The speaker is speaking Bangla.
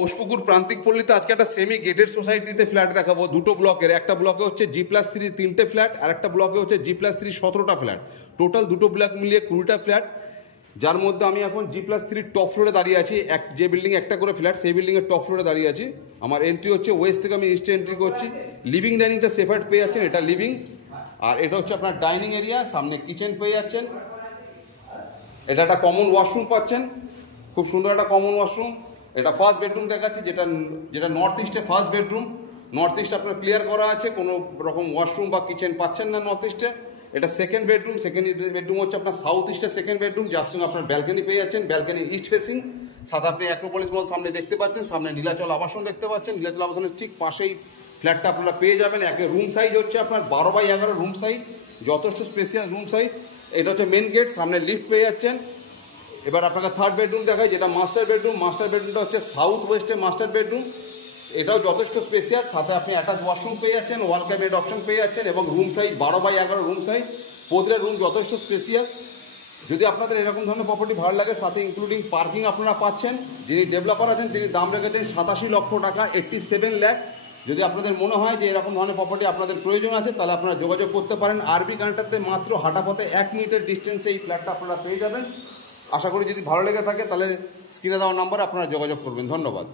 ঘোষপুকুর প্রান্তিক পল্লীতে আজকে একটা সেমি গেটেড সোসাইটিতে ফ্ল্যাট দেখাবো, দুটো ব্লকের। একটা ব্লকে হচ্ছে G+3 3টে ফ্ল্যাট, আর একটা ব্লকে হচ্ছে G+3 17টা ফ্ল্যাট। টোটাল দুটো ব্লক মিলিয়ে 20টা ফ্ল্যাট, যার মধ্যে আমি এখন G+3 টপ ফ্লোরে দাঁড়িয়ে আছি। যে বিল্ডিং একটা করে ফ্ল্যাট, সেই বিল্ডিংয়ের টপ ফ্লোরে দাঁড়িয়ে আছি। আমার এন্ট্রি হচ্ছে ওয়েস্ট থেকে, আমি ইস্টে এন্ট্রি করছি। লিভিং ডাইনিংটা সেপারেট পেয়ে যাচ্ছেন, এটা লিভিং। আর এটা হচ্ছে আপনার ডাইনিং এরিয়া, সামনে কিচেন পেয়ে যাচ্ছেন। এটা একটা কমন ওয়াশরুম পাচ্ছেন, খুব সুন্দর একটা কমন ওয়াশরুম। এটা ফার্স্ট বেডরুম দেখাচ্ছি, যেটা নর্থ ইস্টে ফার্স্ট বেডরুম। নর্থ ইস্ট আপনার ক্লিয়ার করা আছে, কোনো রকম ওয়াশরুম বা কিচেন পাচ্ছেন না নর্থ ইস্টে। এটা সেকেন্ড বেডরুম। সেকেন্ড বেডরুম হচ্ছে আপনার সাউথ ইস্টের সেকেন্ড বেডরুম, যার সঙ্গে আপনার ব্যালকনি পেয়ে যাচ্ছেন। ব্যালকনি ইস্ট ফেসিং, সাথে আপনি অ্যাক্রোপলিস মল সামনে দেখতে পাচ্ছেন, সামনে নীলাচল আবাসন দেখতে পাচ্ছেন। নীলাচল আবাসনের ঠিক পাশেই ফ্ল্যাটটা আপনারা পেয়ে যাবেন। রুম সাইজ হচ্ছে আপনার 12x11 রুম সাইজ, যথেষ্ট স্পেসিয়াস রুম সাইজ। এটা হচ্ছে মেন গেট, সামনে লিফট পেয়ে যাচ্ছেন। এবার আপনাকে থার্ড বেডরুম দেখায়, যেটা মাস্টার বেডরুম। মাস্টার বেডরুমটা হচ্ছে সাউথ ওয়েস্টের মাস্টার বেডরুম, এটাও যথেষ্ট স্পেসিয়াস। সাথে আপনি অ্যাটাচ ওয়াশরুম পেয়ে যাচ্ছেন, ওয়াল ক্যাবিনেট অপশন পেয়ে যাচ্ছেন, এবং room size 12x11 room size. প্রতিটা রুম যথেষ্ট স্পেসিয়াস। যদি আপনাদের এরকম ধরনের প্রপার্টি ভালো লাগে, সাথে ইনক্লুডিং পার্কিং আপনারা পাচ্ছেন। যিনি ডেভেলপার আছেন তিনি দাম রেখেছেন 87 লক্ষ টাকা, 87 লাখ। যদি আপনাদের মনে হয় যে এরকম ধরনের প্রপার্টি আপনাদের প্রয়োজন আছে, তাহলে আপনারা যোগাযোগ করতে পারেন। আরবি কান্ট্রাতে মাত্র হাঁটাপথে 1 মিনিটের ডিস্টেন্সে এই ফ্ল্যাটটা আপনারা পেয়ে যাবেন। আশা করি যদি ভালো লেগে থাকে তাহলে স্ক্রিনে দেওয়া নাম্বারে আপনারা যোগাযোগ করবেন। ধন্যবাদ।